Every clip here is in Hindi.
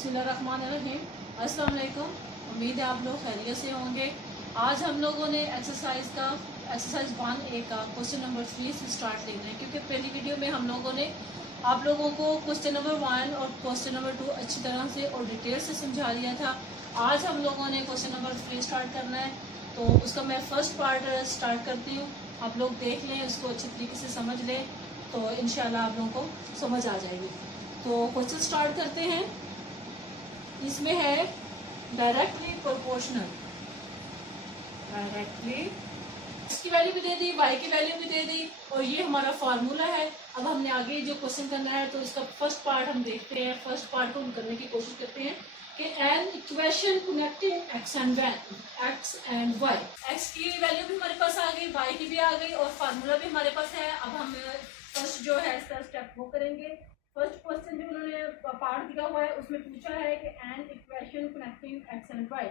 बिस्मिल्लाहिर्रहमानिर्रहीम। अस्सलाम वालेकुम। उम्मीद है आप लोग खैरियत से होंगे। आज हम लोगों ने एक्सरसाइज 1A का क्वेश्चन नंबर 3 से स्टार्ट लेना है, क्योंकि पहली वीडियो में हम लोगों ने आप लोगों को क्वेश्चन नंबर 1 और क्वेश्चन नंबर 2 अच्छी तरह से और डिटेल से समझा दिया था। आज हम लोगों ने क्वेश्चन नंबर 3 स्टार्ट करना है, तो उसका मैं फर्स्ट पार्ट स्टार्ट करती हूँ। आप लोग देख लें, उसको अच्छी तरीके से समझ लें, तो इंशाल्लाह आप लोगों को समझ आ जाएगी। तो क्वेश्चन स्टार्ट करते हैं। इसमें है डायरेक्टली प्रोपोर्शनल। डायरेक्टली इसकी वैल्यू भी दे दी, वाई की वैल्यू भी दे दी, और ये हमारा फार्मूला है। अब हमने आगे जो क्वेश्चन करना है, तो इसका फर्स्ट पार्ट हम देखते हैं। फर्स्ट पार्ट को हम करने की कोशिश करते हैं कि an equation connecting X and Y. X की वैल्यू भी हमारे पास आ गई, वाई की भी आ गई, और फार्मूला भी हमारे पास है। अब हम फर्स्ट जो है इसका स्टेप वो करेंगे। फर्स्ट क्वेश्चन जो उन्होंने पार्ट दिया हुआ है, उसमें पूछा है कि an equation connecting X and Y.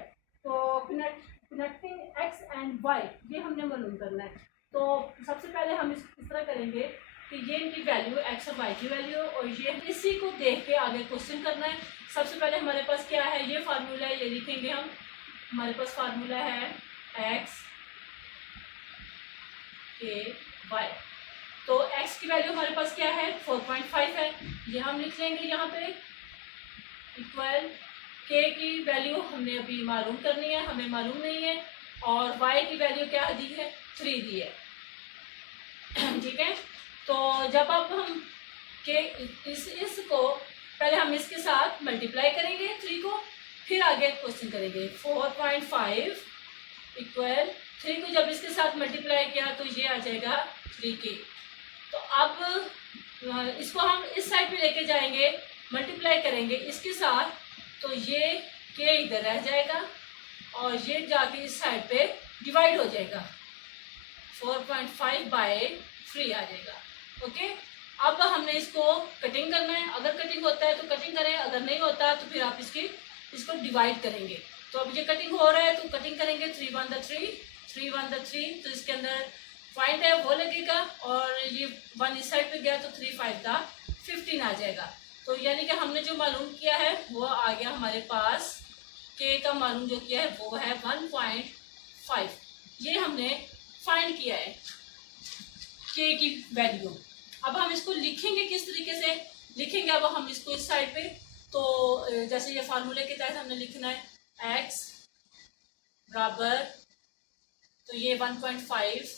तो कनेक्टिंग एक्स एंड वाई ये हमने मालूम करना है। तो सबसे पहले हम इस तरह करेंगे कि ये इनकी वैल्यू एक्स और वाई की वैल्यू, और ये इसी को देख के आगे क्वेश्चन करना है। सबसे पहले हमारे पास क्या है, ये फार्मूला है, ये लिखेंगे हम। हमारे पास फार्मूला है एक्स के वाई। तो x की वैल्यू हमारे पास क्या है, 4.5 है, ये हम लिख लेंगे यहाँ पे। इक्वल k की वैल्यू हमने अभी मालूम करनी है, हमें मालूम नहीं है, और y की वैल्यू क्या दी है, 3 दी है। ठीक है, तो जब अब हम इसको पहले हम इसके साथ मल्टीप्लाई करेंगे 3 को, फिर आगे क्वेश्चन करेंगे। 4.5 इक्वल 3 को जब इसके साथ मल्टीप्लाई किया तो ये आ जाएगा 3k। तो अब इसको हम इस साइड पे लेके जाएंगे, मल्टीप्लाई करेंगे इसके साथ, तो ये k इधर रह जाएगा और ये जाके इस साइड पे डिवाइड हो जाएगा। 4.5 बाय 3 आ जाएगा। ओके, अब हमने इसको कटिंग करना है। अगर कटिंग होता है तो कटिंग करें, अगर नहीं होता तो फिर आप इसको डिवाइड करेंगे। तो अब ये कटिंग हो रहा है तो कटिंग करेंगे। 3 1 3, 3 1 3, तो इसके अंदर पॉइंट है वो लगेगा, और ये 1 इस साइड पे गया तो 3 5 का 15 आ जाएगा। तो यानी कि हमने जो मालूम किया है वो आ गया हमारे पास। k का मालूम जो किया है वो है 1.5। ये हमने फाइंड किया है k की वैल्यू। अब हम इसको लिखेंगे, किस तरीके से लिखेंगे, अब हम इसको इस साइड पे, तो जैसे ये फार्मूले के तहत हमने लिखना है x बराबर, तो ये 1.5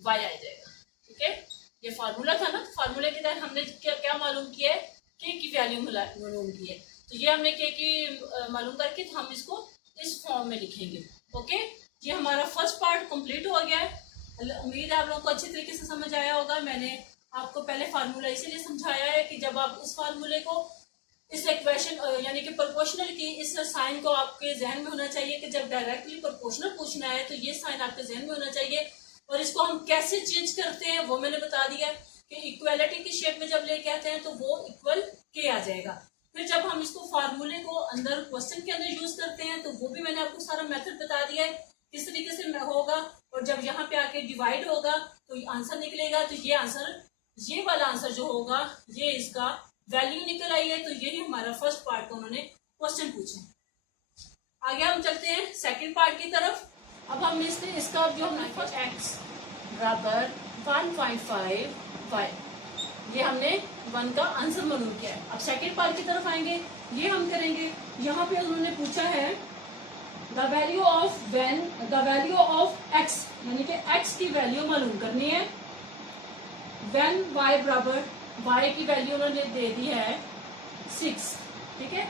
y आ जाएगा। ठीक है, ये फार्मूला था ना, फार्मूले के तहत हमने क्या मालूम किया है, k की वैल्यू मालूम की है। तो ये हमने k की मालूम करके तो हम इसको इस फॉर्म में लिखेंगे। ओके, ये हमारा फर्स्ट पार्ट कंप्लीट हो गया है। उम्मीद है आप लोगों को अच्छी तरीके से समझ आया होगा। मैंने आपको पहले फार्मूला इसीलिए समझाया है कि जब आप इस फार्मूले को, इस इक्वेशन यानी कि प्रोपोर्शनल की इस साइन को आपके जहन में होना चाहिए कि जब डायरेक्टली प्रोपोर्शनल पूछना है तो ये साइन आपके जहन में होना चाहिए। और इसको हम कैसे चेंज करते हैं वो मैंने बता दिया कि इक्वालिटी की शेप में जब लेके आते हैं तो वो इक्वल k आ जाएगा। फिर जब हम इसको फार्मूले को अंदर क्वेश्चन के अंदर यूज करते हैं तो वो भी मैंने आपको सारा मेथड बता दिया है किस तरीके से होगा। और जब यहाँ पे आके डिवाइड होगा तो आंसर निकलेगा, तो ये आंसर, ये वाला आंसर जो होगा ये इसका वैल्यू निकल आई है। तो यही हमारा फर्स्ट पार्ट का उन्होंने क्वेश्चन पूछा। आगे हम चलते हैं सेकंड पार्ट की तरफ। अब हम इसका जो हमने फर्स्ट x बराबर 1.5 y, ये हमने 1 का आंसर मालूम किया है। अब सेकंड पार्ट की तरफ आएंगे, ये हम करेंगे। यहाँ पे उन्होंने पूछा है द वैल्यू ऑफ x, यानी कि x की वैल्यू मालूम करनी है व्हेन y बराबर, y की वैल्यू उन्होंने दे दी है 6। ठीक है,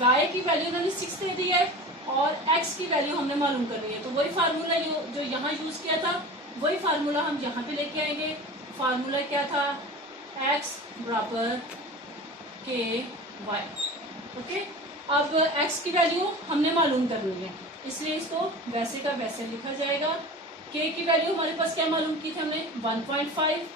y की वैल्यू उन्होंने 6 दे दी है और x की वैल्यू हमने मालूम करनी है। तो वही फार्मूला जो यहाँ यूज किया था वही फार्मूला हम यहाँ पे लेके आएंगे। फार्मूला क्या था, x बराबर k y। ओके, अब x की वैल्यू हमने मालूम करनी है, इसलिए इसको वैसे का वैसे लिखा जाएगा। k की वैल्यू हमारे पास क्या मालूम की थी हमने, 1.5।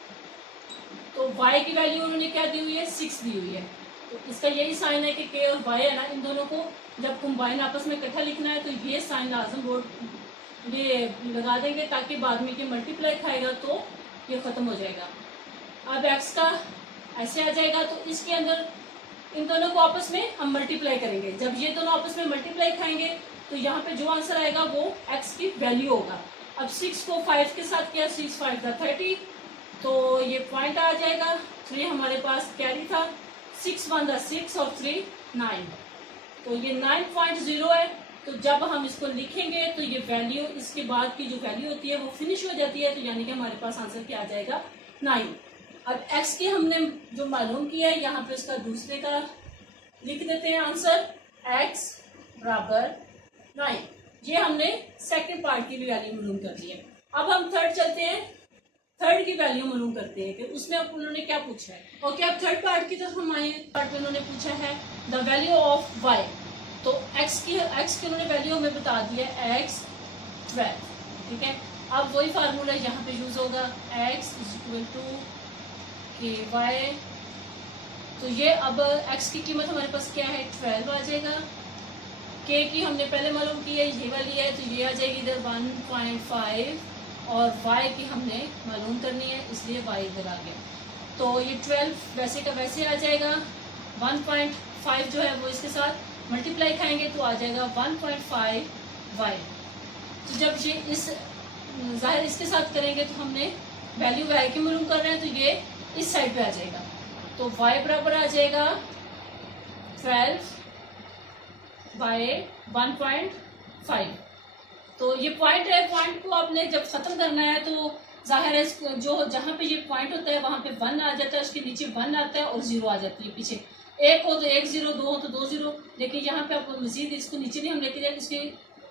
तो y की वैल्यू उन्होंने क्या दी हुई है, 6 दी हुई है। तो इसका यही साइन है कि k और y है ना, इन दोनों को जब कंबाइन आपस में इकट्ठा लिखना है तो ये साइन लाजम बोर्ड ये लगा देंगे, ताकि बाद में ये मल्टीप्लाई खाएगा तो ये खत्म हो जाएगा। अब x का ऐसे आ जाएगा, तो इसके अंदर इन दोनों को आपस में हम मल्टीप्लाई करेंगे। जब ये दोनों आपस में मल्टीप्लाई खाएंगे तो यहाँ पे जो आंसर आएगा वो x की वैल्यू होगा। अब 6 को 5 के साथ किया, 6 5 का 30, तो ये पॉइंट आ जाएगा। 3 हमारे पास कैरी था, 6 1 द 6 और 3 9, तो ये 9.0 है। तो जब हम इसको लिखेंगे तो ये वैल्यू, इसके बाद की जो वैल्यू होती है वो फिनिश हो जाती है, तो यानी कि हमारे पास आंसर क्या आ जाएगा 9। अब x की हमने जो मालूम किया है यहाँ पे उसका दूसरे का लिख देते हैं आंसर, x बराबर 9। ये हमने सेकंड पार्ट की भी वैल्यू मालूम कर ली है। अब हम थर्ड चलते हैं, थर्ड की वैल्यू मालूम करते हैं कि उसमें अब उन्होंने क्या पूछा है। ओके, अब थर्ड पार्ट की तरफ हम आए। पार्ट में उन्होंने पूछा है द वैल्यू ऑफ y, तो x की उन्होंने वैल्यू हमें बता दी है x 12, ठीक है। अब वही फार्मूला यहाँ पे यूज होगा, x इक्वल टू के वाई, तो ये अब x की कीमत हमारे पास क्या है 12 आ जाएगा। k की हमने पहले मालूम की है, ये वाली है, तो ये आ जाएगी इधर 1.5, और y की हमने मालूम करनी है इसलिए y इधर आ गया। तो ये 12 वैसे का वैसे आ जाएगा, 1.5 जो है वो इसके साथ मल्टीप्लाई खाएंगे तो आ जाएगा 1.5 y। तो जब ये इस जाहिर इसके साथ करेंगे तो हमने वैल्यू y की मालूम कर रहे हैं, तो ये इस साइड पे आ जाएगा, तो y बराबर आ जाएगा 12 बाय 1.5। तो ये पॉइंट है, पॉइंट को आपने जब खत्म करना है तो जाहिर है जो जहाँ पे ये पॉइंट होता है वहाँ पे 1 आ जाता है, उसके नीचे 1 आता है और 0 आ जाती है पीछे। 1 हो तो 1 0, 2 हो तो 2 0, लेकिन यहाँ पे आप मजीद इसको नीचे नहीं हम लेके जाएंगे, इसके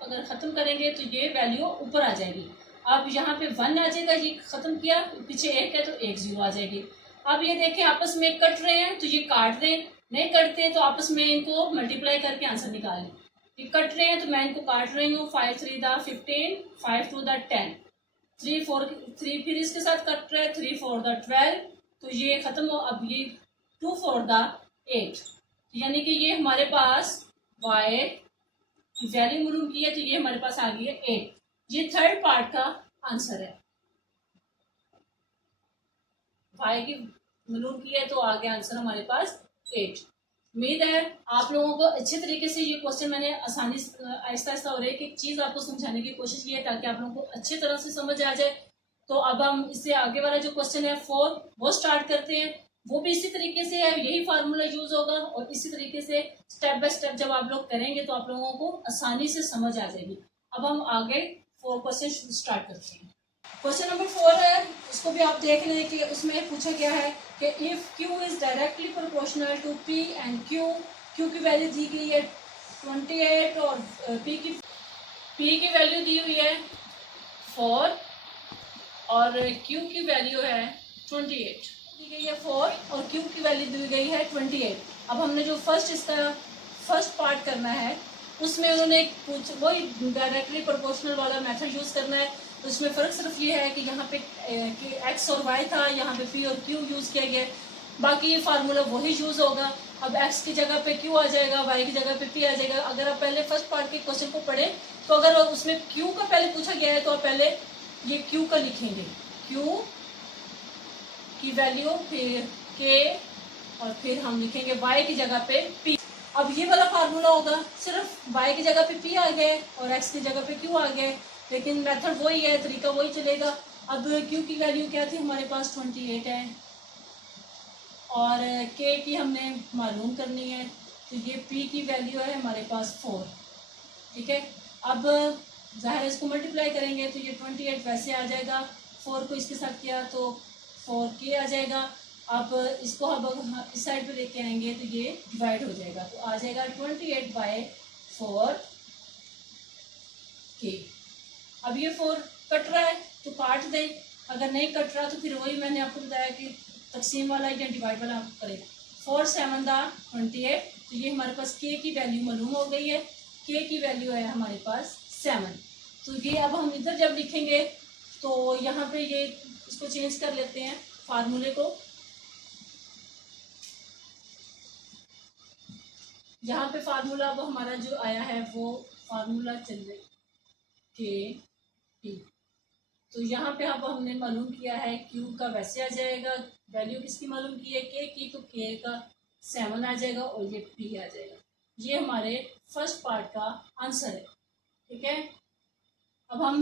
अगर ख़त्म करेंगे तो ये वैल्यू ऊपर आ जाएगी। अब यहाँ पे 1 आ जाएगा, ये ख़त्म किया, पीछे 1 है तो 1 0 आ जाएगी। अब ये देखें आपस में कट रहे हैं तो ये काट दें, नहीं कटते तो आपस में इनको मल्टीप्लाई करके आंसर निकाल लें। ये कट रहे हैं तो मैं इनको काट रही हूँ, 5 3 दा 15, 5 2 दा 10, 3 4 3 फिर इसके साथ कट रहे हैं, 3 4 दा 12, तो ये खत्म हो। अब ये 2 4 दा 8, यानी कि ये हमारे पास y की वैल्यू मालूम की है, तो ये हमारे पास आ गई है 8। ये थर्ड पार्ट का आंसर है, y की मालूम की है तो आ गया आंसर हमारे पास 8। उम्मीद है आप लोगों को अच्छे तरीके से ये क्वेश्चन मैंने आसानी आहिस्ता आहिस्ता हो रहा है कि चीज़ आपको समझाने की कोशिश की है ताकि आप लोगों को अच्छी तरह से समझ आ जाए। तो अब हम इससे आगे वाला जो क्वेश्चन है 4 वो स्टार्ट करते हैं। वो भी इसी तरीके से है, यही फार्मूला यूज होगा और इसी तरीके से स्टेप बाय स्टेप जब आप लोग करेंगे तो आप लोगों को आसानी से समझ आ जाएगी। अब हम आगे 4 क्वेश्चन स्टार्ट करते हैं। क्वेश्चन नंबर 4 है, इसको भी आप देख लें कि उसमें पूछा गया है कि if Q is directly proportional to P and Q की वैल्यू दी गई है 28 और P की वैल्यू दी हुई है 4 और Q की वैल्यू है 28, दी गई है 4 और Q की वैल्यू दी गई है 28। अब हमने जो इसका फर्स्ट पार्ट करना है उसमें उन्होंने वही डायरेक्टली प्रोपोर्शनल वाला मेथड यूज करना है। तो इसमें फ़र्क सिर्फ ये है कि यहाँ पे x और y था, यहाँ पे p और q यूज़ किया गया, बाकी ये फार्मूला वही यूज़ होगा। अब x की जगह पे q आ जाएगा, y की जगह पे p आ जाएगा। अगर आप पहले फर्स्ट पार्ट के क्वेश्चन को पढ़ें तो अगर उसमें q का पहले पूछा गया है तो आप पहले ये q का लिखेंगे, q की वैल्यू, फिर k और फिर हम लिखेंगे y की जगह पे p। अब ये वाला फार्मूला होगा, सिर्फ y की जगह पे p आ गए और x की जगह पे q आ गए, लेकिन मेथड वही है, तरीका वही चलेगा। अब q की वैल्यू क्या थी हमारे पास 28 है और k की हमने मालूम करनी है, तो ये p की वैल्यू है हमारे पास 4, ठीक है। अब जाहिर इसको मल्टीप्लाई करेंगे तो ये 28 वैसे आ जाएगा, 4 को इसके साथ किया तो 4k आ जाएगा। अब इसको अब इस साइड पे लेके आएंगे तो ये डिवाइड हो जाएगा, तो आ जाएगा 28/4k। अब ये 4 कट रहा है तो काट दें, अगर नहीं कट रहा तो फिर वही मैंने आपको बताया कि तकसीम वाला या डिवाइड वाला आप करें। 4 7 दा 28, तो ये हमारे पास k की वैल्यू मालूम हो गई है, k की वैल्यू है हमारे पास 7। तो ये अब हम इधर जब लिखेंगे तो यहाँ पे ये इसको चेंज कर लेते हैं फार्मूले को। यहाँ पे फार्मूला अब हमारा जो आया है वो फार्मूला चल रहा के टी, तो यहाँ पे अब हमने मालूम किया है Q का वैसे आ जाएगा, वैल्यू किसकी मालूम की है k की, तो k का 7 आ जाएगा और ये P आ जाएगा। ये हमारे फर्स्ट पार्ट का आंसर है। ठीक है, अब हम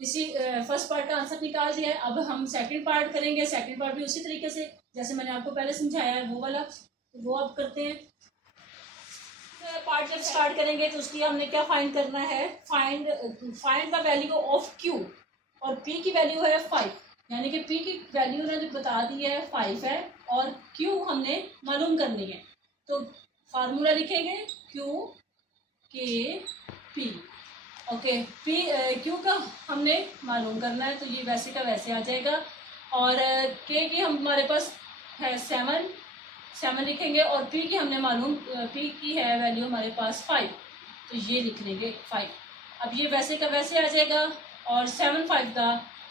इसी फर्स्ट पार्ट का आंसर निकाल दिया है। अब हम सेकंड पार्ट करेंगे। सेकंड पार्ट भी उसी तरीके से जैसे मैंने आपको पहले समझाया है वो वाला, वो अब करते हैं। पार्ट जब स्टार्ट करेंगे तो उसकी हमने क्या फाइंड करना है, find the value of Q, और P की वैल्यू है 5, यानी कि P की वैल्यू ने जो बता दी है 5 है और Q हमने मालूम करनी है। तो फार्मूला लिखेंगे Q K P। Okay, Q का हमने मालूम करना है तो ये वैसे का वैसे आ जाएगा, और K की हमारे पास है 7 लिखेंगे, और P की हमने मालूम, P की है वैल्यू हमारे पास 5, तो ये लिख लेंगे 5। अब ये वैसे का वैसे आ जाएगा, और 7 5 का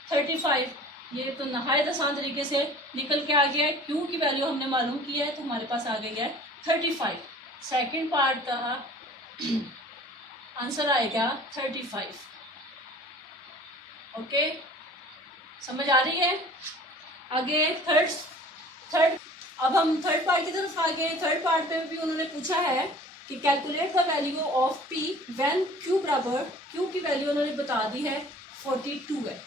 35, ये तो नहायत आसान तरीके से निकल के आ गया है। Q की वैल्यू हमने मालूम किया है तो हमारे पास आ गई है 35। सेकंड पार्ट का आंसर आएगा 35। ओके, समझ आ रही है? आगे थर्ड अब हम थर्ड पार्ट की तरफ आ गए। थर्ड पार्ट पे भी उन्होंने पूछा है कि calculate the value of P when Q बराबर, Q की वैल्यू उन्होंने बता दी है 42 है।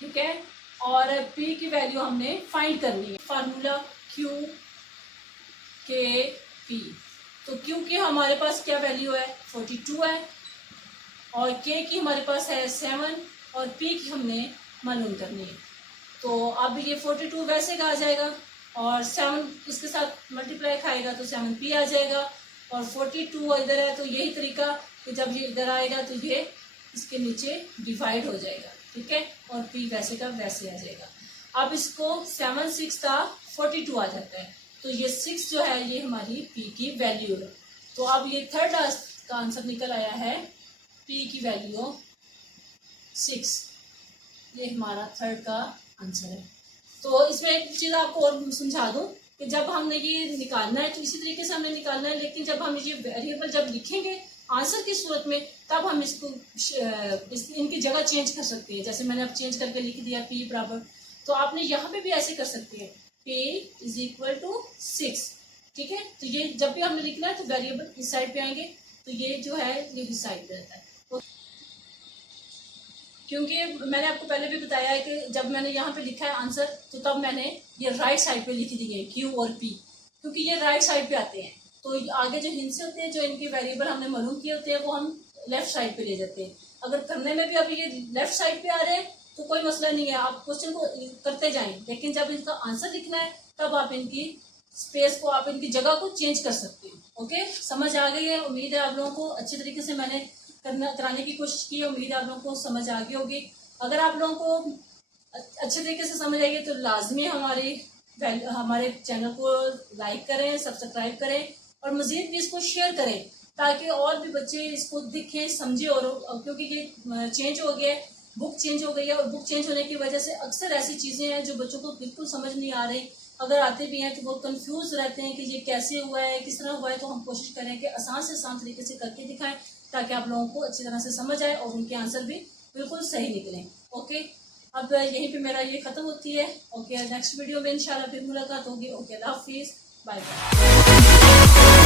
ठीक है, और P की वैल्यू हमने फाइंड करनी है। फार्मूला Q K P, तो Q की हमारे पास क्या वैल्यू है 42 है, और K की हमारे पास है 7, और P की हमने मालूम करनी है। तो अब ये 42 वैसे का आ जाएगा, और 7 इसके साथ मल्टीप्लाई खाएगा तो 7P आ जाएगा, और 42 इधर है तो यही तरीका कि जब ये इधर आएगा तो ये इसके नीचे डिवाइड हो जाएगा। ठीक है, और P वैसे का वैसे आ जाएगा। अब इसको 7 6 का 42 आ जाता है, तो ये 6 जो है ये हमारी P की वैल्यू है। तो अब ये थर्ड का आंसर निकल आया है P की वैल्यू 6, ये हमारा थर्ड का आंसर है। तो इसमें एक चीज़ आपको और समझा दूं कि जब हमने ये निकालना है तो इसी तरीके से हमने निकालना है, लेकिन जब हम ये वेरिएबल जब लिखेंगे आंसर की सूरत में तब हम इसको इनकी जगह चेंज कर सकते हैं। जैसे मैंने अब चेंज करके लिख दिया P बराबर, तो आपने यहाँ पे भी ऐसे कर सकते हैं P इज इक्वल टू 6। ठीक है, तो ये जब भी हमने लिखना है तो वेरिएबल इस साइड पे आएंगे, तो ये जो है ये इस साइड पे रहता है। क्योंकि मैंने आपको पहले भी बताया है कि जब मैंने यहाँ पे लिखा है आंसर तो तब मैंने ये राइट साइड पे लिख दिए है Q और P, क्योंकि ये राइट साइड पे आते हैं। तो आगे जो हिंसे होते हैं, जो इनके वेरिएबल हमने मालूम किए होते हैं, वो हम लेफ्ट साइड पे ले जाते हैं। अगर करने में भी अभी ये लेफ्ट साइड पे आ रहे हैं तो कोई मसला नहीं है, आप क्वेश्चन को करते जाएं, लेकिन जब इनका आंसर लिखना है तब आप इनकी स्पेस को, आप इनकी जगह को चेंज कर सकते हैं। ओके, समझ आ गई है? उम्मीद है आप लोगों को अच्छी तरीके से मैंने कराने की कोशिश की है। उम्मीद है आप लोगों को समझ आ गई होगी। अगर आप लोगों को अच्छे तरीके से समझ आएगी तो लाजमी हमारे चैनल को लाइक करें, सब्सक्राइब करें, और मज़ीद भी इसको शेयर करें ताकि और भी बच्चे इसको दिखें, समझे। और क्योंकि ये चेंज हो गया है, बुक चेंज हो गई है, और बुक चेंज होने की वजह से अक्सर ऐसी चीज़ें हैं जो बच्चों को बिल्कुल समझ नहीं आ रही। अगर आते भी हैं तो वो कंफ्यूज रहते हैं कि ये कैसे हुआ है, किस तरह हुआ है। तो हम कोशिश करें कि आसान से आसान तरीके से करके दिखाएं ताकि आप लोगों को अच्छी तरह से समझ आए और उनके आंसर भी बिल्कुल सही निकलें। ओके, अब यहीं पे मेरा ये ख़त्म होती है। ओके, नेक्स्ट वीडियो में इंशाल्लाह फिर मुलाकात होगी। ओके, अल्लाह हाफिज़, बाय बाय।